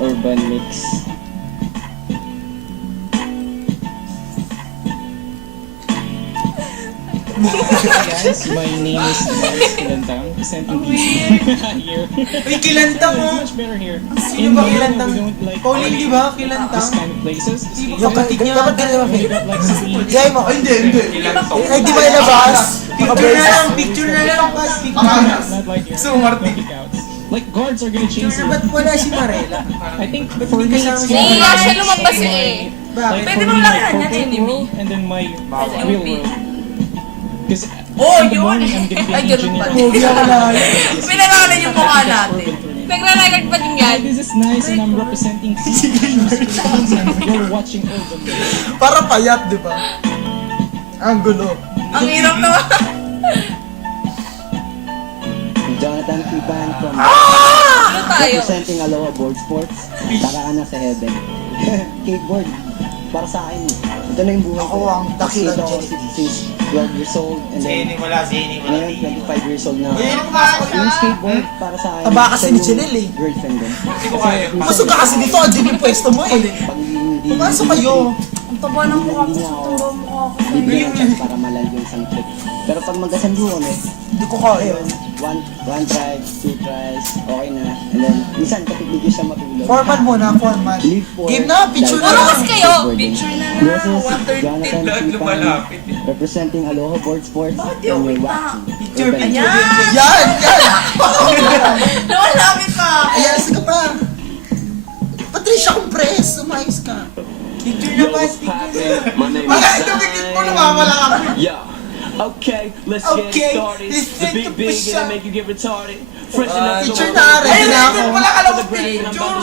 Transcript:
Urban mix. Guys, my name is Lars Kilantang, presenting here. Uy, Kilantang It's mo! much better here. Sino ba Manila, Kilantang? we don't like Pauline, di ba? this Kilantang? kind of places. Yung katig niya. Dapat ganun naman, We don't like to be... Jay mo. Ay, hindi. Ay, di ba ilabas? Picture na lang, picture na lang. Not like here. So, Martin. Kickouts. Like guards are gonna chase you. Ba't wala si Marela? I think for me it's Nahiya siya lumabas eh. like Pwede for bang me, lakaran for niya, enemy? and then my real world. Because Oh, in the yun! morning I'm gonna be Ay, ganun engineer. pala. Huwag yan na. Pinangalan yung mukha natin. Nagre-record pa din yan. This is nice and I'm representing Philippines and you're watching Urban. Para payat, di ba? Ang gulo. Ang hirap naman. Jonathan Kiban from Ano tayo? representing Aloha Board Sports. Tara ka na sa heaven. Skateboard. Para sa akin, ito na yung buhay ko. Ako ang dakilang Nag-skate ako since 12 years old. And then, ngayon, 25 years old na ako. Yung skateboard, para sa akin, Taba kasi ito ni yung Janelle eh. girlfriend ko. Masok ka kasi dito, andyan yung pwesto mo eh. Pag hindi, Pumasok kayo. Ang taba ng mukha ko. hindi niya ako Taba mukha ko. bibigyan ng chance para malayo yung isang trick. Pero pag magkasando kami, Hindi ko kaya. one try, two tries, okay na. And then, minsan, kapag bigyan siya matulog. Forman muna, forman. Live for Game na, picture na. Puro life. kasi kayo. Picture na This lang. is Jonathan 130. Kipan, representing Aloha Board Sports. Bakit And yung you're kita? watching Picture, Urban picture. Ayan! Yan, yan. Nawalapit pa. Ayan, sige pa. Patricia, compress. Umayos ka. Picture na ba? Picture na. My name Wala, is ito, bigit mo nawawala ka. Yo. Okay, let's Okay, get started. let's The take big a big picture. and make you get retarded. Fresh enough Picture to na, ready Ay, na ako. wala ka lang the bread and I'm about to